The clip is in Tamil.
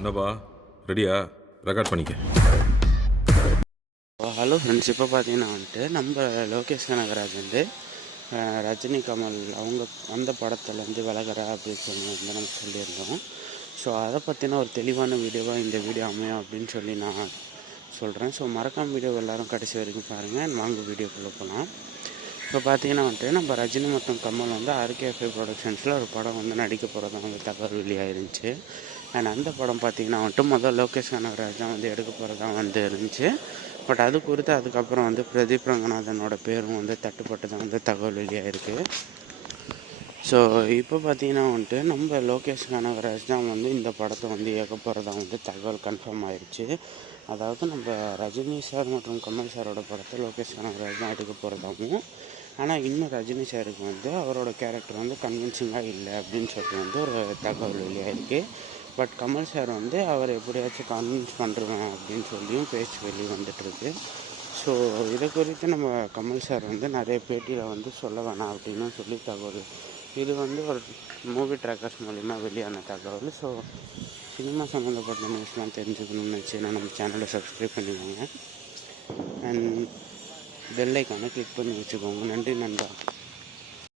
என்னப்பா ரெடியா? ரெக்கார்ட் பண்ணிக்க. ஹலோ ஃப்ரெண்ட்ஸ், இப்போ பார்த்தீங்கன்னா நம்ம லோகேஷ் கனகராஜ் ரஜினி கமல் அவங்க அந்த படத்துலேருந்து விலகிறா அப்படின்னு சொல்லி நம்ம சொல்லியிருந்தோம். ஸோ அதை பற்றின ஒரு தெளிவான வீடியோவாக இந்த வீடியோ அமையும் அப்படின்னு சொல்லி நான் சொல்கிறேன். ஸோ மறக்காம வீடியோ எல்லோரும் கடைசி வரைக்கும் பாருங்கள். வாங்க வீடியோக்குள்ளே போகலாம். இப்போ பார்த்தீங்கன்னா நம்ம ரஜினி மற்றும் கமல் ஆர்கேஎஃப்ஐ ப்ரொடக்ஷன்ஸில் ஒரு படம் நடிக்க போகிறதா தகவல் வெளியாகிருந்துச்சு. அண்ட் அந்த படம் பார்த்தீங்கன்னா முதல் லோகேஷ் கனகராஜ் தான் எடுக்க போகிறதா இருந்துச்சு. பட் அது குறித்து அதுக்கப்புறம் பிரதீப் ரங்கநாதனோட பேரும் தட்டுப்பட்டு தான் தகவல் வெளியாகிருக்கு. ஸோ இப்போ பார்த்தீங்கன்னா நம்ம லோகேஷ் கனகராஜ் தான் இந்த படத்தை இயக்க போகிறதா தகவல் கன்ஃபார்ம் ஆயிடுச்சு. அதாவது நம்ம ரஜினி சார் மற்றும் கமல் சாரோட படத்தை லோகேஷ் கனகராஜ் தான் எடுக்க போகிறதாகவும், ஆனால் இன்னும் ரஜினி சாருக்கு அவரோட கேரக்டர் கன்வின்சிங்காக இல்லை அப்படின்னு சொல்லி ஒரு தகவல் வெளியாகிருக்கு. பட் கமல் சார் அவர் எப்படியாச்சும் கன்வின்ஸ் பண்ணுறேன் அப்படின்னு சொல்லியும் பேச்சு வெளியே வந்துட்டுருக்கு. ஸோ இதை குறித்து நம்ம கமல் சார் நிறைய பேட்டியில் சொல்ல வேணாம் அப்படின்னு சொல்லி தகவல். இது ஒரு மூவி ட்ராக்கர்ஸ் மூலிமா வெளியான தகவல். ஸோ சினிமா சம்மந்தப்பட்ட நியூஸ்லாம் தெரிஞ்சுக்கணும்னு வச்சுன்னா நம்ம சேனலை சப்ஸ்கிரைப் பண்ணிக்கோங்க. அண்ட் பெல் ஐக்கானை கிளிக் பண்ணி வச்சுக்கோங்க. நன்றி நண்பா.